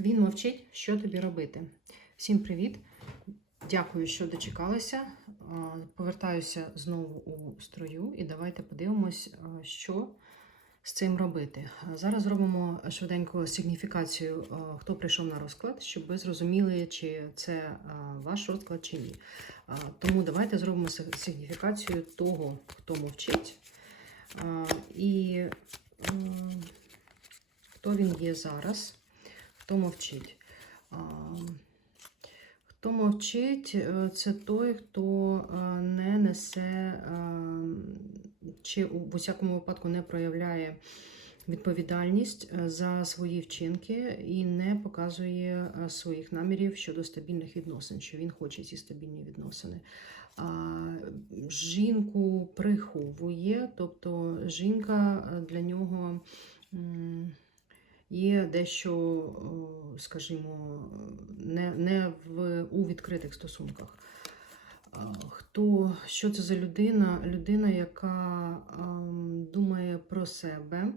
Він мовчить, що тобі робити. Всім привіт! Дякую, що дочекалися. Повертаюся знову у строю, і давайте подивимось, що з цим робити. Зараз зробимо швиденьку сигніфікацію, хто прийшов на розклад, щоб ви зрозуміли, чи це ваш розклад чи ні. Тому давайте зробимо сигніфікацію того, хто мовчить. І хто він є зараз, хто мовчить. Хто мовчить, е, це той, хто е, не несе е, чи в усякому випадку не проявляє відповідальність за свої вчинки і не показує своїх намірів щодо стабільних відносин, що він хоче ці стабільні відносини. Жінку приховує, тобто жінка для нього. Є дещо, скажімо, не, не в, у відкритих стосунках. Хто, що це за людина? Людина, яка думає про себе.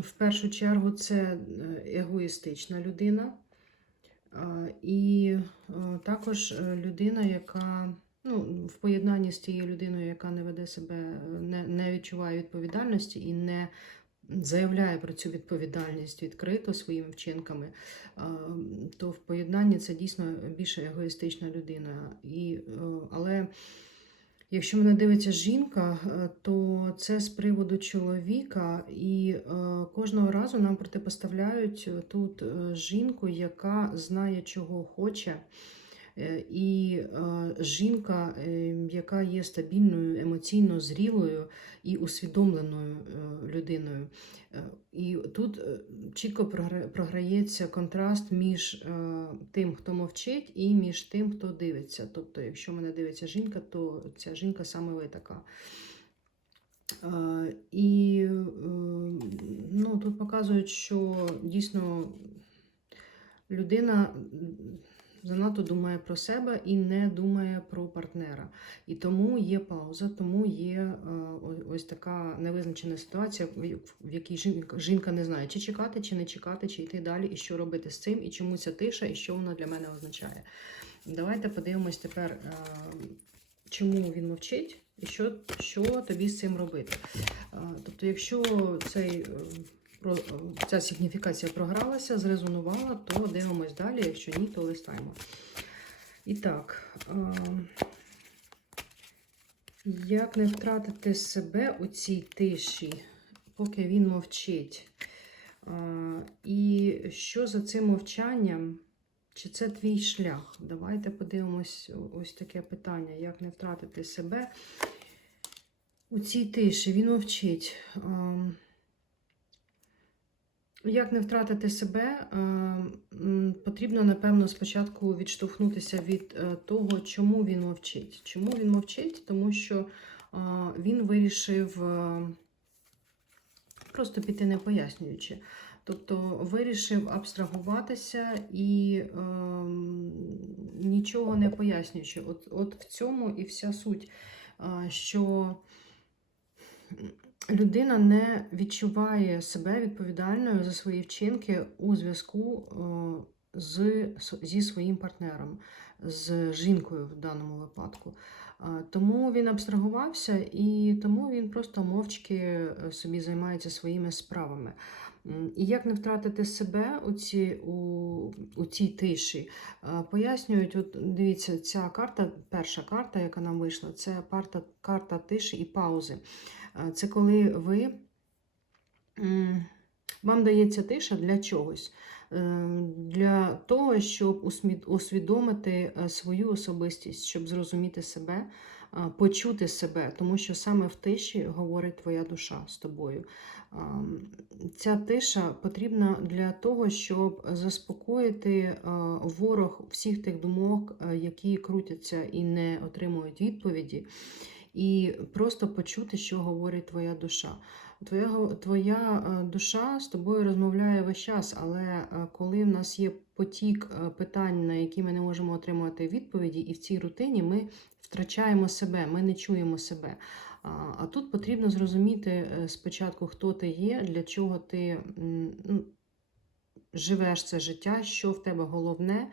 В першу чергу це е, егоїстична людина. І е, також е, людина, яка ну, в поєднанні з тією людиною, яка не веде себе, не, не відчуває відповідальності і не заявляє про цю відповідальність відкрито своїми вчинками, то в поєднанні це дійсно більше егоїстична людина. І, е, але якщо мене дивиться жінка, е, то це з приводу чоловіка, і е, кожного разу нам протипоставляють тут жінку, яка знає, чого хоче. Е, І е, жінка, е, яка є стабільною, емоційно зрілою і усвідомленою людиною. І тут чітко програється контраст між тим, хто мовчить, і між тим, хто дивиться. Тобто, якщо мене дивиться жінка, то ця жінка саме ви така. І ну, тут показують, що дійсно людина занадто думає про себе і не думає про партнера. І тому є пауза, тому є е, ось така невизначена ситуація, в якій жінка, не знає, чи чекати, чи не чекати, чи йти далі, і що робити з цим, і чому ця тиша, і що вона для мене означає. Давайте подивимось тепер, е, чому він мовчить. І що, що тобі з цим робити? Е, Тобто, якщо цей, ця сигніфікація програлася, зрезонувала, то дивимось далі, якщо ні, то листаємо. І так, е, як не втратити себе у цій тиші, поки він мовчить? Е, І що за цим мовчанням? Чи це твій шлях? Давайте подивимось ось таке питання: як не втратити себе у цій тиші? Він мовчить. Як не втратити себе? Ем, Потрібно, напевно, спочатку відштовхнутися від е, того, чому він мовчить. Чому він мовчить? Тому що е, він вирішив е, просто піти не пояснюючи. Тобто вирішив абстрагуватися і ем, нічого не пояснюючи. От, от в цьому і вся суть, що людина не відчуває себе відповідальною за свої вчинки у зв'язку е, з, зі своїм партнером, з жінкою в даному випадку. Тому він абстрагувався і тому він просто мовчки е, собі займається своїми справами. І як не втратити себе у, ці, у, у цій тиші? Пояснюють, от дивіться, ця карта, перша карта, яка нам вийшла, це карта, карта тиші і паузи. Це коли ви вам дається тиша для чогось. Е, Для того, щоб усвідомити е, свою особистість, щоб зрозуміти себе, почути себе, тому що саме в тиші говорить твоя душа з тобою. Ця тиша потрібна для того, щоб заспокоїти ворог всіх тих думок, е, які крутяться і не отримують відповіді, і просто почути, що говорить твоя душа. Твоя, твоя е, душа з тобою розмовляє весь час, але е, коли в нас є потік е, питань, на які ми не можемо отримувати відповіді, і в цій рутині ми втрачаємо себе, ми не чуємо себе. А, тут потрібно зрозуміти е, спочатку, хто ти є, для чого ти ну, живеш це життя, що в тебе головне,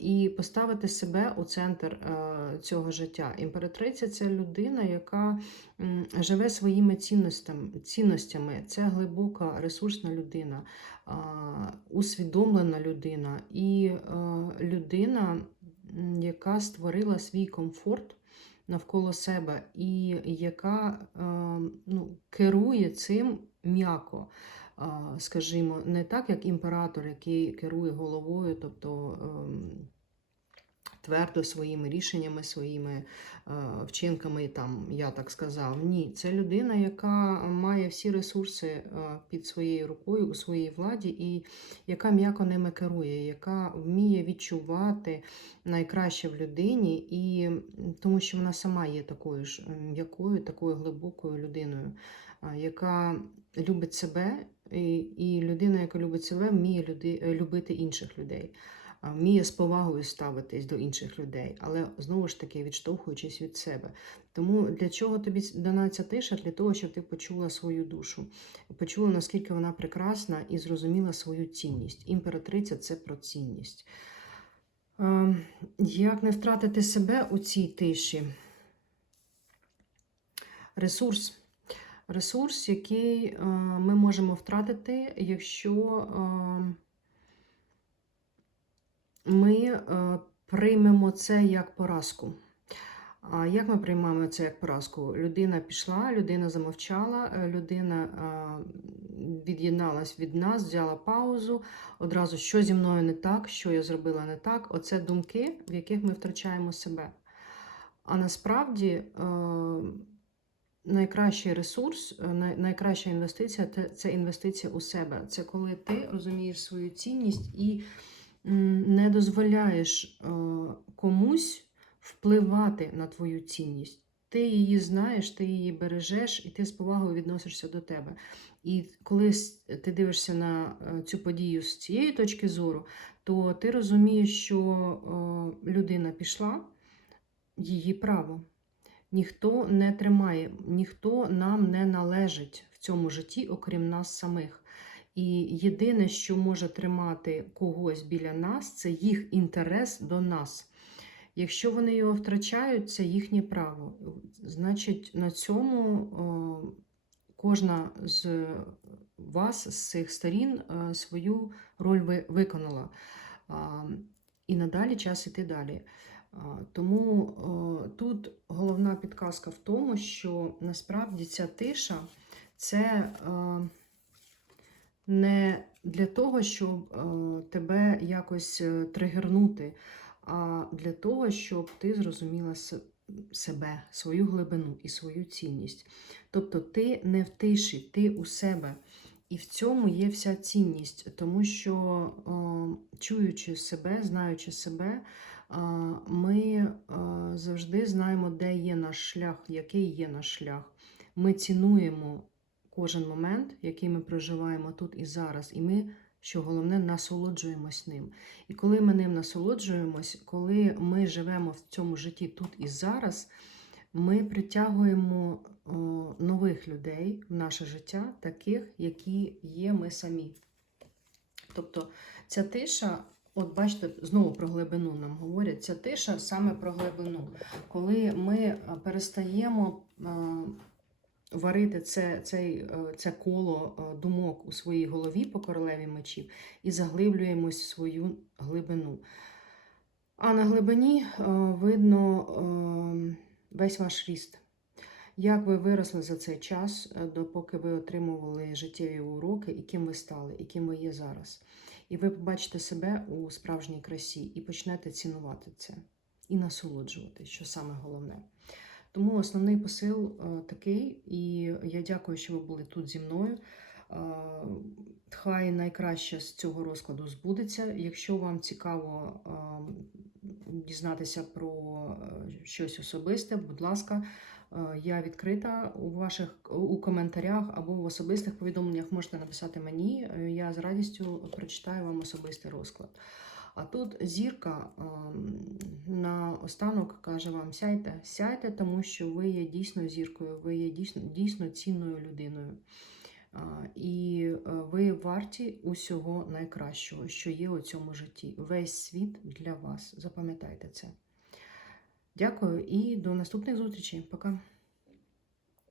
і поставити себе у центр е, цього життя. Імператриця це людина, яка живе своїми цінностями. Це глибока ресурсна людина, усвідомлена людина і е, людина, яка створила свій комфорт навколо себе, і яка е, ну, керує цим м'яко. Скажімо, не так, як імператор, який керує головою, тобто ем, твердо своїми рішеннями, своїми е, вчинками, там, я так сказав. Ні, це людина, яка має всі ресурси е, під своєю рукою у своїй владі, і яка м'яко ними керує, яка вміє відчувати найкраще в людині, і тому що вона сама є такою ж е, м'якою, такою глибокою людиною, яка любить себе, і, людина, яка любить себе, вміє люди, е, любити інших людей. Вміє з повагою ставитись до інших людей, але знову ж таки відштовхуючись від себе. Тому для чого тобі дана ця тиша? Для того, щоб ти почула свою душу, почула, наскільки вона прекрасна і зрозуміла свою цінність. Імператриця це про цінність. Як не втратити себе у цій тиші? Ресурс. Ресурс, який е, ми можемо втратити, якщо е, ми е, приймемо це як поразку. А як ми приймаємо це як поразку? Людина пішла, людина замовчала, людина від'єдналась від нас, взяла паузу, одразу що зі мною не так, що я зробила не так. Оце думки, в яких ми втрачаємо себе. А насправді найкращий ресурс, е, най- найкраща інвестиція це інвестиція у себе. Це коли ти розумієш свою цінність і не дозволяєш е, комусь впливати на твою цінність. Ти її знаєш, ти її бережеш, і ти з повагою відносишся до тебе. І коли ти дивишся на е, цю подію з цієї точки зору, то ти розумієш, що людина пішла, її право. Ніхто не тримає, ніхто нам не належить в цьому житті, окрім нас самих. І єдине, що може тримати когось біля нас, це їх інтерес до нас. Якщо вони його втрачають, це їхнє право. Значить, на цьому о, кожна з вас, з цих сторін, е, свою роль ви- виконала. І надалі час іти далі. Тому тут головна підказка в тому, що насправді ця тиша це е, не для того, щоб е, тебе якось е, тригернути, а для того, щоб ти зрозуміла себе, свою глибину і свою цінність. Тобто ти не в тиші, ти у себе. І в цьому є вся цінність, тому що, е, чуючи себе, знаючи себе, ми завжди знаємо, де є наш шлях, який є наш шлях. Ми цінуємо кожен момент, який ми проживаємо тут і зараз, і ми, що головне, насолоджуємось ним. І коли ми ним насолоджуємось, коли ми живемо в цьому житті тут і зараз, ми притягуємо нових людей в наше життя, таких, які є ми самі. Тобто ця тиша, от бачите, знову про глибину нам говорять, ця тиша саме про глибину. Коли ми е, перестаємо е, варити це, цей, е, це коло думок у своїй голові по королеві мечів і заглиблюємось в свою глибину. А на глибині видно весь ваш ріст. Як ви виросли за цей час, допоки ви отримували життєві уроки, і ким ви стали, і ким ви є зараз. І ви побачите себе у справжній красі і почнете цінувати це і насолоджуватись, що саме головне. Тому основний посил е, такий, і я дякую, що ви були тут зі мною. Е, Хай найкраще з цього розкладу збудеться. Якщо вам цікаво е, дізнатися про щось особисте, будь ласка, я відкрита у ваших у коментарях або в особистих повідомленнях можете написати мені. е, Я з радістю прочитаю вам особистий розклад. А тут зірка ем, на останок каже вам: сяйте, сяйте, тому що ви є дійсно зіркою, ви є дійсно, дійсно цінною людиною. І е, ви варті усього найкращого, що є у цьому житті. Весь світ для вас. Запам'ятайте це. Дякую і до наступних зустрічей. Пока.